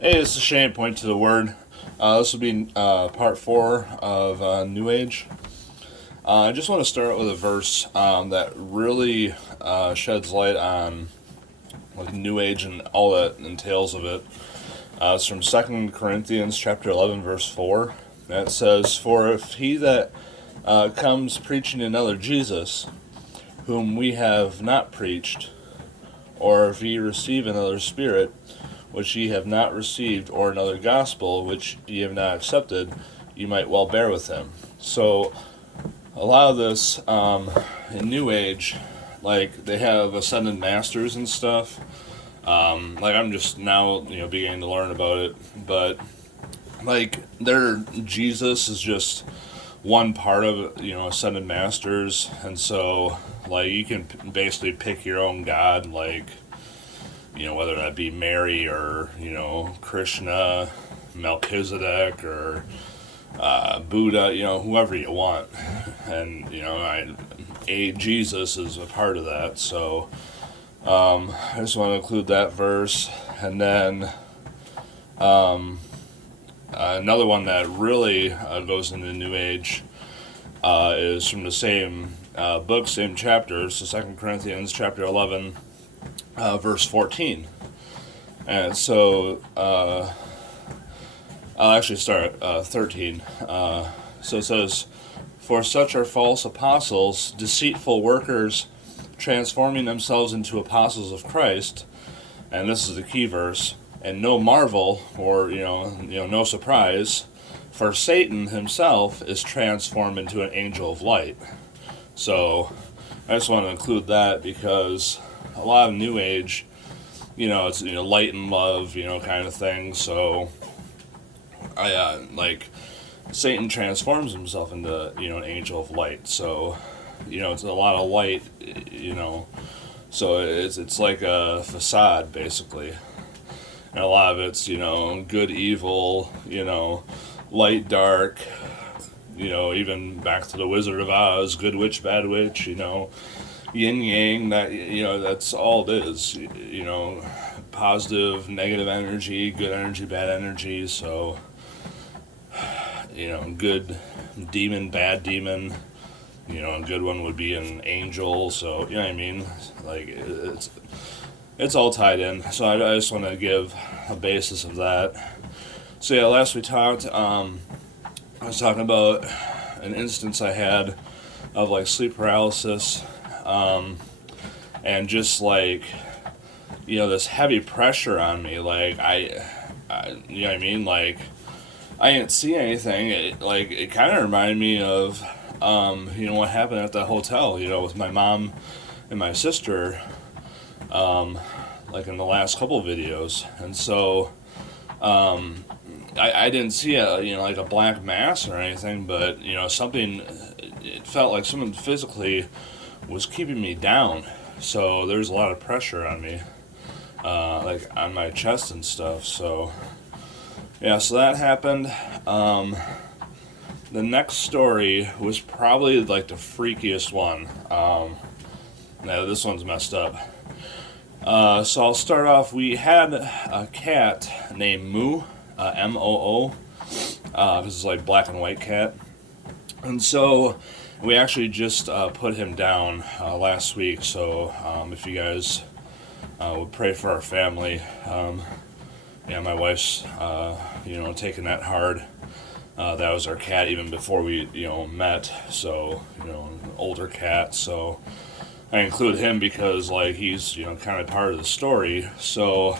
Hey, it's a shame. Point to the word. This will be part 4 of New Age. I just want to start with a verse that really sheds light on like New Age and all that entails of it. It's from 2 Corinthians chapter 11, verse 4. That says, "For if he that comes preaching another Jesus, whom we have not preached, or if ye receive another spirit, which ye have not received, or another gospel, which ye have not accepted, ye might well bear with him." So, a lot of this in New Age, like they have ascended masters and stuff. Like I'm just now, beginning to learn about it, but like their Jesus is just one part of ascended masters, and so like you can basically pick your own god, like whether that be Mary or, Krishna, Melchizedek, or Buddha, whoever you want. And, Jesus is a part of that. So I just want to include that verse. And then another one that really goes into New Age is from the same book, same chapter. So 2 Corinthians chapter 11. Verse 14. And so I'll actually start at 13. So it says, "For such are false apostles, deceitful workers, transforming themselves into apostles of Christ." And this is the key verse. "And no marvel, or no surprise, for Satan himself is transformed into an angel of light." So I just want to include that because a lot of New Age, it's light and love, kind of thing. So I like Satan transforms himself into an angel of light. So it's a lot of light, So it's like a facade basically, and a lot of it's good, evil, light, dark. Even back to the Wizard of Oz, good witch, bad witch. Yin yang, that's all it is. Positive, negative energy, good energy, bad energy. So good demon, bad demon. A good one would be an angel. So you know what I mean. Like it's all tied in. So I just want to give a basis of that. So yeah, last we talked, I was talking about an instance I had of like sleep paralysis. And just like this heavy pressure on me, like you know what I mean, like I didn't see anything. It kind of reminded me of what happened at the hotel, with my mom and my sister, like in the last couple videos. And so I didn't see like a black mass or anything, but something, it felt like someone physically was keeping me down. So there's a lot of pressure on me, like on my chest and stuff. So yeah, so that happened. The next story was probably like the freakiest one. Now this one's messed up. So I'll start off. We had a cat named Moo, Moo, this is like black and white cat. And so we actually just put him down last week, so if you guys would pray for our family. Yeah, my wife's, taking that hard. That was our cat even before we, met, so, an older cat, so I include him because, like, he's, kind of part of the story. So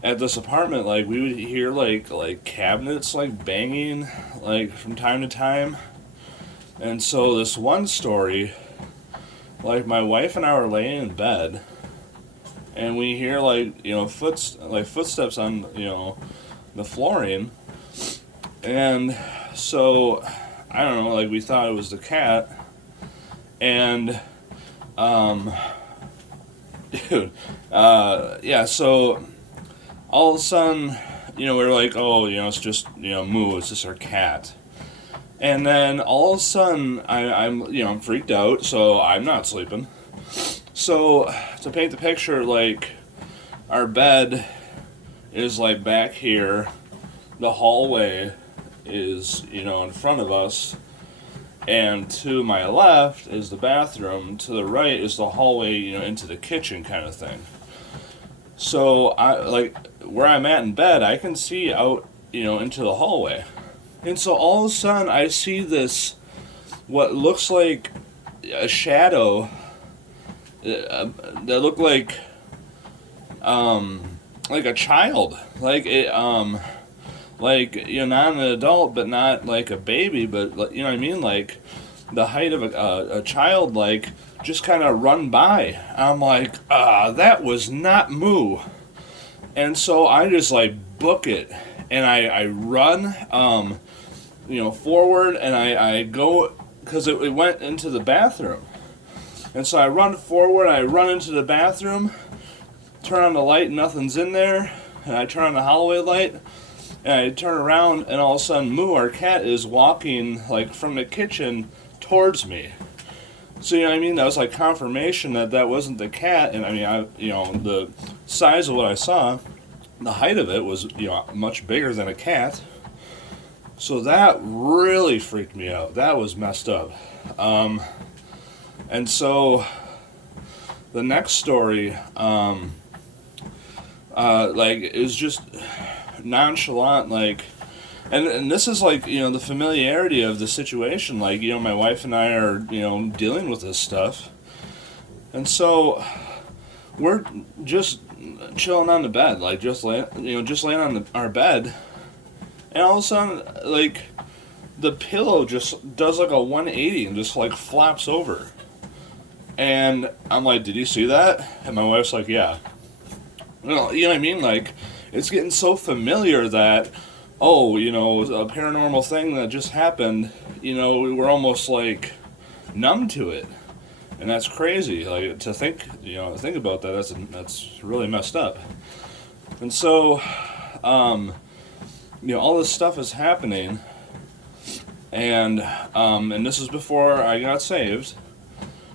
at this apartment, like, we would hear, like cabinets, like, banging, like, from time to time. And so this one story, like my wife and I were laying in bed, and we hear footsteps on the flooring, and so I don't know, like we thought it was the cat, and dude, yeah. So all of a sudden, we're like, oh, it's just Moo, it's just our cat. And then all of a sudden, I'm freaked out, so I'm not sleeping. So to paint the picture, like our bed is like back here. The hallway is, in front of us, and to my left is the bathroom. To the right is the hallway, into the kitchen kind of thing. So I like where I'm at in bed, I can see out, into the hallway. And so all of a sudden I see this, what looks like a shadow that looked like a child, not an adult, but not like a baby, but you know what I mean, like the height of a child, like just kind of run by. I'm like, that was not Moo. And so I just like book it, and I run, forward, and I go, because it went into the bathroom. And so I run forward, I run into the bathroom, turn on the light, nothing's in there, and I turn on the hallway light, and I turn around, and all of a sudden Moo, our cat, is walking like from the kitchen towards me. So, that was like confirmation that wasn't the cat. And the size of what I saw, the height of it was, much bigger than a cat. So that really freaked me out. That was messed up. And so the next story, it was just nonchalant, and this is the familiarity of the situation. My wife and I are, dealing with this stuff. And so we're just chilling on the bed, just laying on our bed. And all of a sudden, the pillow just does like a 180 and just flops over. And I'm like, did you see that? And my wife's like, yeah. Well, you know what I mean? It's getting so familiar that, a paranormal thing that just happened, we were almost numb to it. And that's crazy. To think about that, that's really messed up. And so, all this stuff is happening, and this is before I got saved.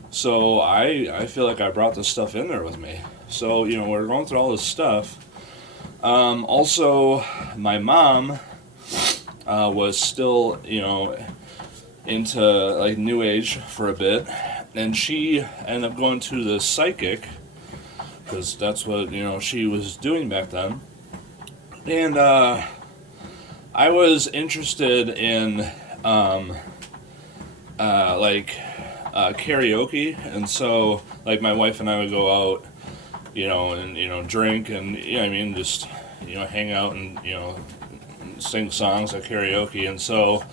So I feel like I brought this stuff in there with me. So, we're going through all this stuff. Also, my mom was still, into New Age for a bit, and she ended up going to the psychic, because that's what, she was doing back then. And I was interested in karaoke, and so my wife and I would go out, and drink, and just hang out and sing songs at karaoke. And so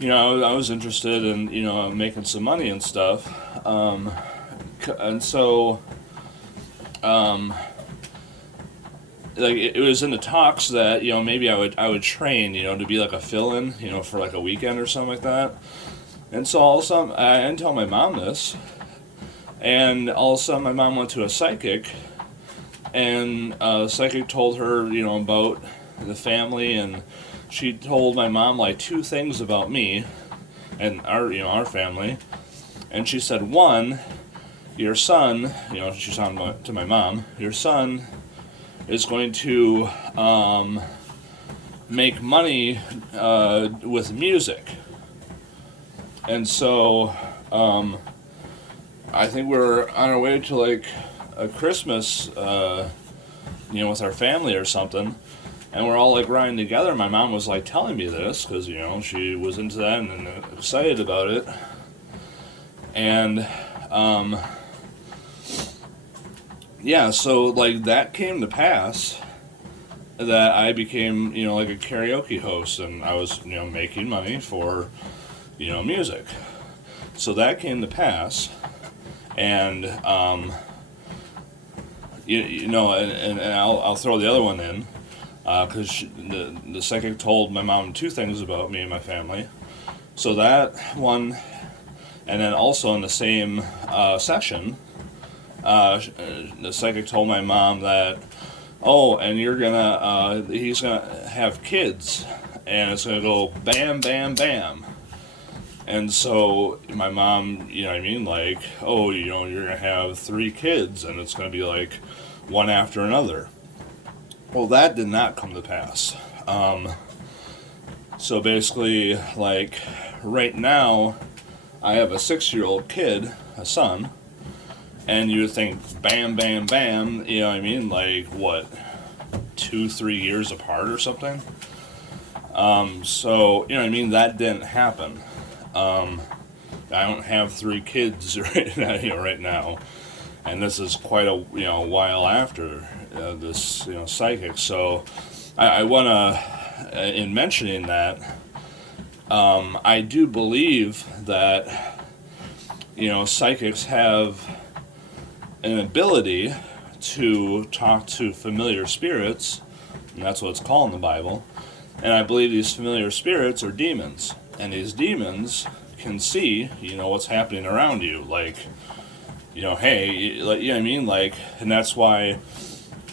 I was interested in making some money and stuff, and so it was in the talks that maybe I would train to be a fill-in for a weekend or something like that. And so all of a sudden I didn't tell my mom this, and all of a sudden my mom went to a psychic, and the psychic told her about the family, and she told my mom two things about me and our family. And she said, one, your son, she's talking to my mom, your son is going to make money with music. And so I think we're on our way to a Christmas, with our family or something, and we're all riding together. My mom was telling me this because she was into that and excited about it. And so that came to pass, that I became a karaoke host, and I was making money for music. So that came to pass, and and I'll throw the other one in, because the psychic told my mom two things about me and my family. So that one, and then also in the same session, the psychic told my mom that, and he's gonna have kids, and it's gonna go bam, bam, bam. And so my mom, you're gonna have 3 kids, and it's gonna be one after another. Well, that did not come to pass. So basically, like, right now, I have a 6-year-old kid, a son, and you would think, bam, bam, bam, you know what I mean? Like, what, 2-3 years apart or something? So, you know what I mean? That didn't happen. I don't have 3 kids right now, and this is quite a while after this psychic. So, I want to, in mentioning that, I do believe that psychics have an ability to talk to familiar spirits, and that's what it's called in the Bible. And I believe these familiar spirits are demons, and these demons can see, what's happening around you. Like, hey, like, you know what I mean? Like, and that's why,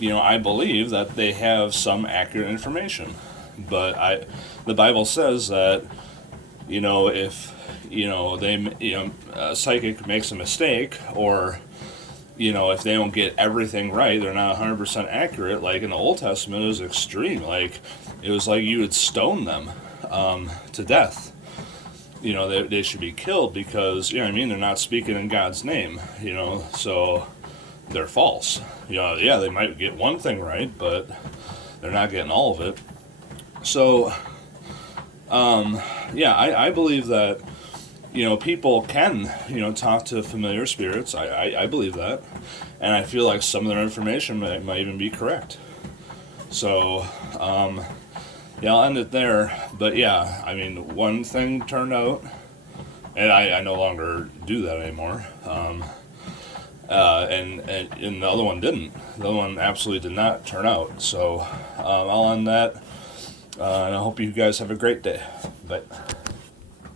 I believe that they have some accurate information. But the Bible says that, if, a psychic makes a mistake, or, if they don't get everything right, they're not 100% accurate. Like in the Old Testament, it was extreme. Like, it was like you would stone them to death. They should be killed because, they're not speaking in God's name, so they're false. Yeah, they might get one thing right, but they're not getting all of it. So, I believe that, people can, talk to familiar spirits. I believe that. And I feel like some of their information might even be correct. So, I'll end it there. But yeah, I mean, one thing turned out, and I no longer do that anymore. And the other one didn't. The other one absolutely did not turn out. So I'll end that. And I hope you guys have a great day. Bye.